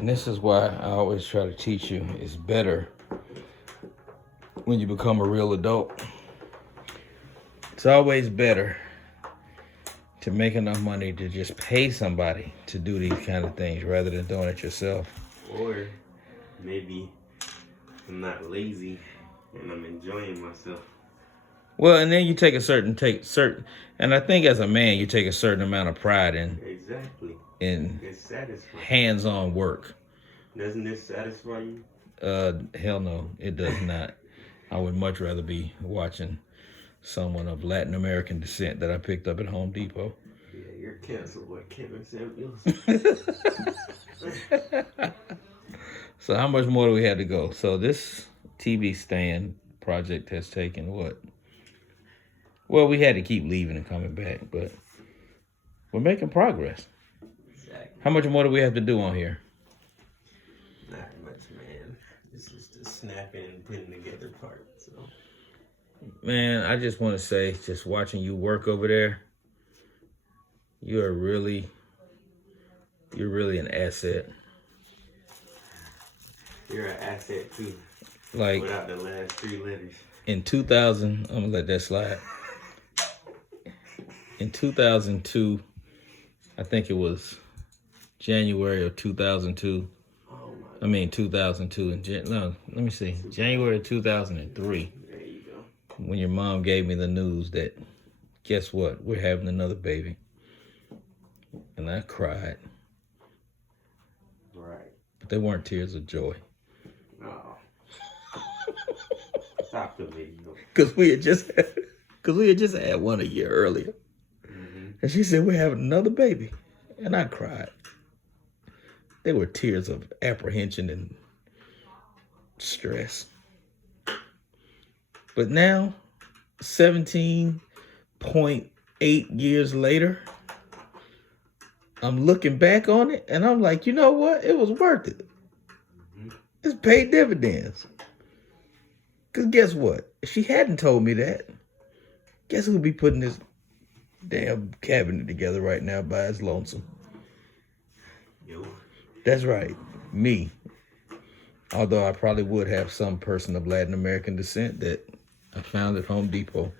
And this is why I always try to teach you, it's better when you become a real adult. It's always better to make enough money to just pay somebody to do these kind of things rather than doing it yourself. Or maybe I'm not lazy and I'm enjoying myself. Well, and then you take and I think as a man, you take a certain amount of pride in It's satisfying. hands-on work. Doesn't this satisfy you? Hell no, it does not. I would much rather be watching someone of Latin American descent that I picked up at Home Depot. Yeah, you're canceled with Kevin Samuels. So how much more do we have to go? So this TV stand project has taken what? Well, we had to keep leaving and coming back, but we're making progress. Exactly. How much more do we have to do on here? Not much, man. This is the snapping and putting together part. So, man, I just want to say, just watching you work over there, you're really an asset. You're an asset too. Like without the last 3 letters. In 2000, I'm gonna let that slide. In 2002, I think it was January of 2002. I mean 2002 no, let me see. January of 2003. There you go. When your mom gave me the news that, guess what? We're having another baby. And I cried. Right. But they weren't tears of joy. No. Stop the video. Because we had just had one a year earlier. Mm-hmm. And she said, we're having another baby. And I cried. They were tears of apprehension and stress. But now, 17.8 years later, I'm looking back on it and I'm like, you know what? It was worth it. Mm-hmm. It's paid dividends. Because guess what? If she hadn't told me that, guess who'd be putting this damn cabinet together right now by his lonesome? You. That's right, me. Although I probably would have some person of Latin American descent that I found at Home Depot.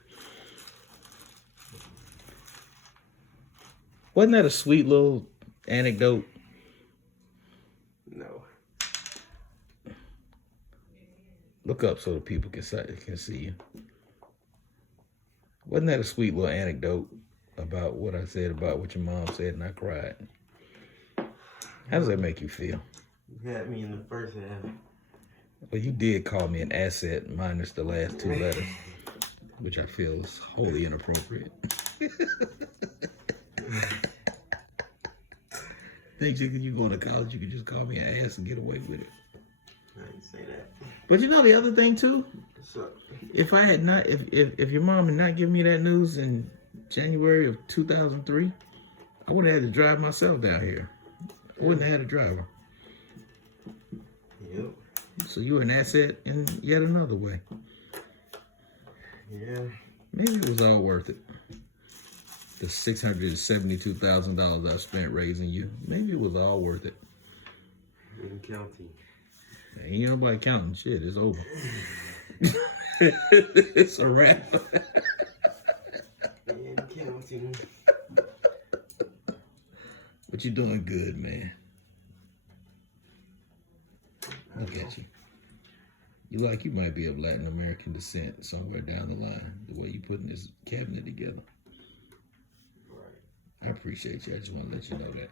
Wasn't that a sweet little anecdote? No. Look up so the people can see you. Wasn't that a sweet little anecdote about what I said about what your mom said and I cried? How does that make you feel? You had me in the first half. Well, you did call me an asset minus the last 2 letters, which I feel is wholly inappropriate. Think you going to college, you could just call me an ass and get away with it. I didn't say that. But you know the other thing too? What's up? If I had not, if your mom had not given me that news in January of 2003, I would have had to drive myself down here. I wouldn't have had a driver. Yep. So you're an asset in yet another way. Yeah. Maybe it was all worth it. The $672,000 I spent raising you, maybe it was all worth it. In counting. Ain't nobody counting shit. It's over. It's a wrap. In counting. But you're doing good, man. Look at you. You like you might be of Latin American descent somewhere down the line, the way you putting this cabinet together. Right. I appreciate you. I just want to let you know that.